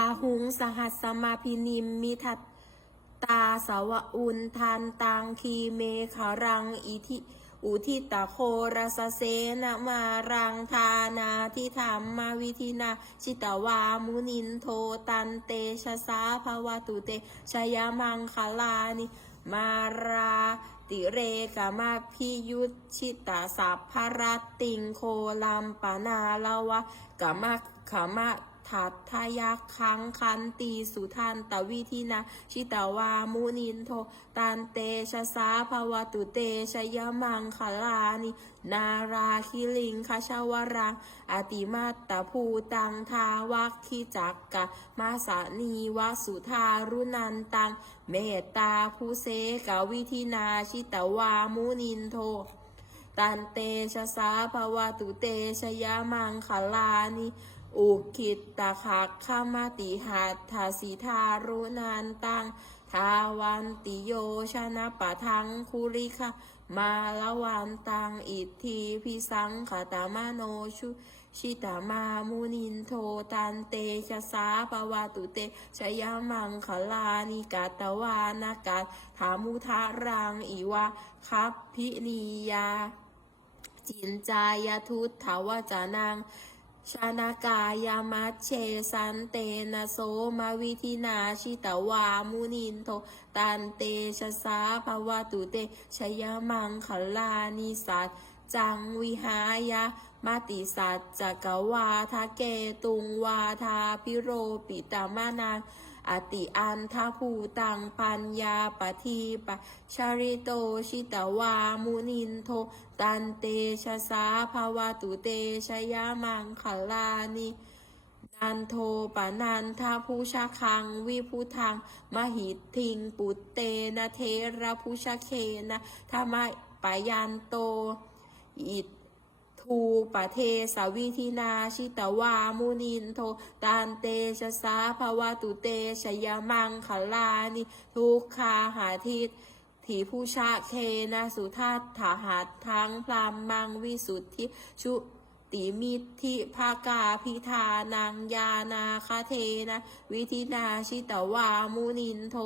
าหุงสหัสสมาพินิมมิทัตตาสาวะอุนทันตังคีเมขารังอิทิอุทิตาโครสเสนะมารังทานาทิธรรมมาวิธินา ชิตวามุนินโทตันเตชะสาภาวตุเตชยมังคลานิมาราติเรกามาพิยุตชิตาสัพพรตติงโคลัมปนาลาวะกามะขามะ ทัตทายักขังคันตีสุทันตวิธินาชิตาวามุนินโทตันเตชะสาภาวตุเตชยมังคลานินาราคิลิงคชาวรังอติมาตตภูตังทาวัคคิจักกะมาสานีวสุธารุนันตังเมตตาภูเสกวิธินาชิตาวามุนินโทตันเตชะสาภาวตุเตชยมังคลานิ อุคิตตะขักขมาติหัตถสิทารุนันตังทาวันติโยชนะปะทังคุริคะมาละวันตังอิทธิพิสังขตามโนชุชิตามามุนินโทตันเตชะสาปวาตุเตชยามังคลานิกาตวานากาถามุทารังอีวะคับพินียา จินจายทุตถาวจานัง ชานากายามัชเชสันเตนะโสมาวิธินาชิตวามุนินโทตันเตชะสาภาวะตุเตชยมังคลานิสัตจังวิหายะมาติสัจจกวาทาเกตุงวาทาพิโรปิตามานาง อติอันทภูตังปัญญาปทีปชาริโตชิตวามุนินโท ตันเตชะสาภาวตุเตชยมังคลานินันโทปนันทาภูชาคัง วิพุทัง มหิตทิง ปุตเตนะเทระภูชาเคนะธรรมปายันโต อิท ทูปะเทสวิธินาชิตวามุนินโทตานเตชะสาภาวตุเตชยมังคลานิทุกขาหาทิตถีผู้ชาเคนะสุทัตถาหัดทั้งพรามมังวิสุทธิชุ ติมิทิภากาพิธานังยานาคาเทนะ วิธินาชิตวามุนินโท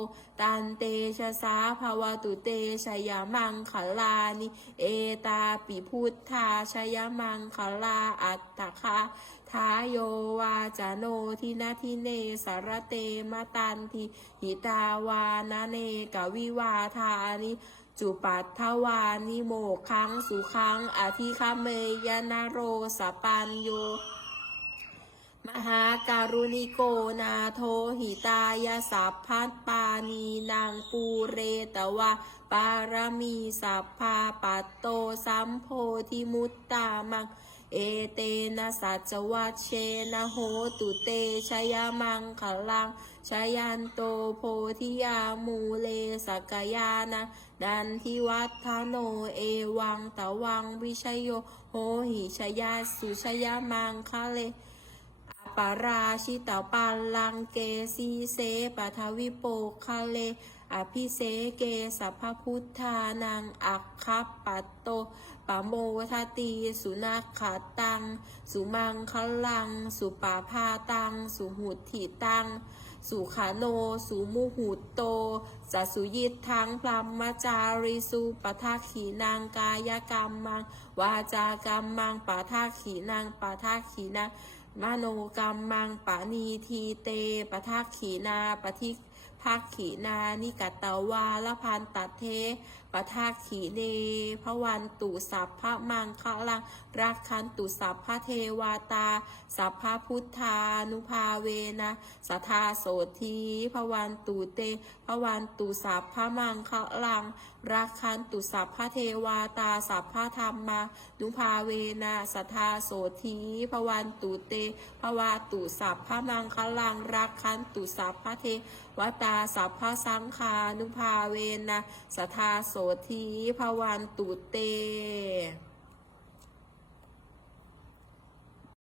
ตันเตชะสาภาวตุเตชยมังคลานิ เอตาปิพุทธาชยมังคลาอัตตคาทายโยวาจาโนทินาทิเนสารเตมตันทิหิตาวานาเนกวิวาทานิ จุปัตถวานิโมคังสุขังอธิคเมยนาโรสปันโย มหาการุณิโกนาโทหิตายสัพพัตปานีนางปูเรตวะปารมีสัพพาปัตโตสัมโพธิมุตตามัง เอเตนะสัจวัชเชนะโหตุเตชยามังคลังชยันโตโพธิยามูเลสกยานะนันทิวัฒโนเอวังตะวังวิชยโยโหหิชยาสุชยามังคะเลปาราชิตาปัลลังเกสีเสปัทวิโปคาเล อภิเสเกสัพพพุทธานังอักคัปปัตโตปะโมทตี สุนักขาตัง สุมังคลัง สุปาพาตัง สุหุติตัง สุขาโน สุมุหุตโตจัสุยิตทังพลัมมจาริสุปทาขีนางกายกรรมมัง วาจากรรมมังปะทาขีนางปะทาขีนางมโนกรรมมังปะนีทีเตปะทักขีนาปะทิ ภาคขีนานิกัตตวาละพันตัดเทปะทักขีเนพระวันตุสัพพะมังคะลังรักคันตุสัพพะเทวาตา สัพพะพุทธานุภาเวนะสัทธาโสธีพระวันตุเตพระวันตุสัพพะมังคะลังรักคันตุสัพพะเทวาตา สัพพะธรรมานุภาเวนะสัทธาโสธีพระวันตุเตพระวาตุสัพพะมังคะลังรักคันตุสัพพะเทวตาสัพพะสังคานุภาเวนะสัทธาโสธีพระวันตุเต